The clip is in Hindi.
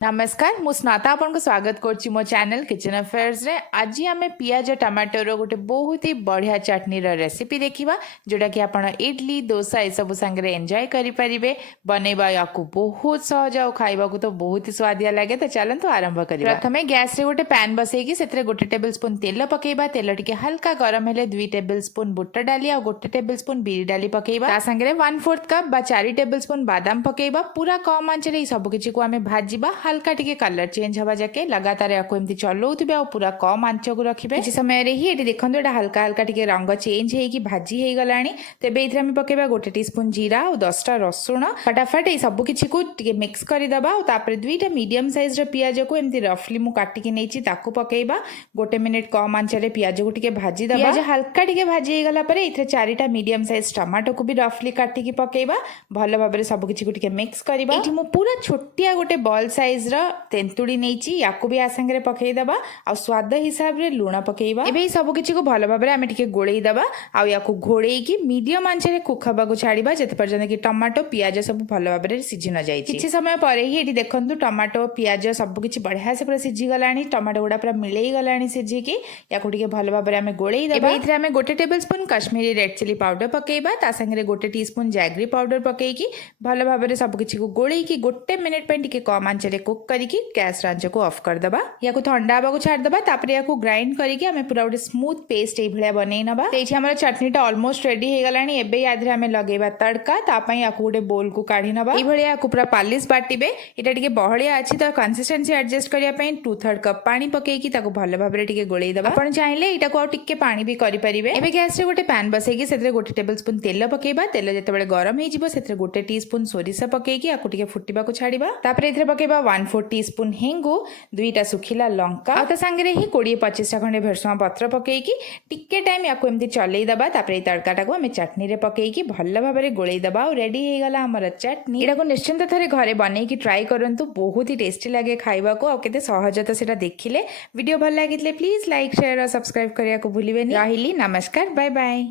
नमस्कार मु स्नाता आपन को स्वागत करछि मो चैनल किचन अफेयर्स रे। आज आम पियाज टमाटर गोटे बहुत ही बढ़िया चटनी रेसिपी देखा जोटा कि आपन इडली डोसा ये सब संगे एंजॉय करि परिबे। बनैबा याकू बहुत सहज और खाइबा को तो बहुत ही स्वादिया लगे। तो चलंतु आरंभ करिबा। प्रथमे गैस रे गोटे पैन बसैकी सेतरे गोटे टेबल स्पून तेल पकेबा। तेल टिके हल्का गरम हेले 2 टेबल स्पून बुटा डाली और गोटे टेबल स्पून बिरी डाली पकेबा। ता संगे 1/4 कप बा 4 टेबल स्पून बादाम पकेबा। पूरा कम आंच रे सब किछि को हमें भाजीबा। हल्का टिके कलर चेंज हवा जाके लगातार या एमती चलाउथिबे और पूरा कम आंच को रखिबे। किछि समय रे ही एटी देखंतु एटा हल्का हल्का टिके रंग चेंज हेकी भाजी हे गलानी। तेबे इथरे हम पकेबा गोटे टीस्पून जीरा और 10टा रसुण। फटाफट ए सब किछि को टिके मिक्स करि दबा और तापर 2टा मीडियम साइज रे पियाज को एमती रफली मु काटि के नेछि ताकू पकेबा। गोटे मिनिट कम आंच रे पियाज को टिके भाजी दबा। पियाज हल्का टिके भाजी हे गला परे इथरे 4टा मीडियम साइज टमाटो को भी रफली काटि के पकेबा। भलो भाबरे सब किछि को टिके मिक्स करिबा। एठी मु पूरा छोटिया गोटे बॉल साइज रा तेंतुड़ी नेछि याकू भी आ संगे पकई दबा आ स्वाद हिसाब रे लूण पकेइबा। एबे सब किछि को भलो भाबरे आमे टिके गोळेई दबा आ याकू घोड़ेई की मीडियम आंच रे कुक हबा को छाड़ीबा जते पर्यंत कि टमाटो पियाज सब भलो भाबरे सिझि न जाईछि। किछि समय परे ही एठी देखंतु टमाटो पियाज सब किछि बढ़िया से पूरा सिझि गलानी। टमाटो गुडा पूरा मिलेई गलानी सिझि की याकू टिके भलो भाबरे आमे गोळेई दबा। एबे इथरे आमे गोटे tablespoon Kashmiri red chilli powder पकेइबा। ता संगे गोटे टीस्पून जैगरी पाउडर पकेई की भलो भाबरे सब किछि को गोळेई की गोटे मिनिट पे टिके कम आंच रे कुक करी की गैस आंच को ऑफ कर दबा। या को ठंडा हबा को छाड़ दबा। तापर या को ग्राइंड करके हमें पूरा गोटे स्मूथ पेस्ट ए भलिया बनै नबा। तेछि हमर चटनीटा ऑलमोस्ट रेडी हे गलानी। एबे यादरे हमें लगेबा तड़का। ता पई या को गोटे बोल को काढी नबा। ए भलिया को पूरा पालिस बाटिबे। एटा टिके बहलिया अछि तो कंसिस्टेंसी एडजस्ट करिया पई 2/3 कप पानी पकेई की ताको भलो भाबरे टिके गोळेई दबा। आपण चाहिले एटा को और टिके पानी भी करि परिबे। एबे गैस रे गोटे पैन बसै की सेतरे गोटे टेबल स्पून तेल पकेइबा। तेल जते बेले गरम हे जिवो सेतरे गोटे टीस्पून सोरिसा पकेई की आको टिके फुटिबा को छाड़ीबा। तापर इथरे पकेइबा 1/4 टीस्पून हेंगु 2टा सुखिला लंका आ संगे ही 20-25 खंडे भेरसुआ पत्र पकेई टिके टाइम या एमती चलई दबा। तापर ए तड़काटा को हमें चटनी रे पकेई की भलो भाबरे गोळेई दबा और रेडी हे गला हमर चटनी। एटा को निश्चिंत थरे घरे बनै की ट्राई करंतु। बहुत ही टेस्टी लागे खाइबा को। आ केते सहज तो सेटा देखिले। वीडियो भल लागितले प्लीज लाइक शेयर और सब्सक्राइब करिया को भूलिबेनी। रहिली नमस्कार बाय बाय।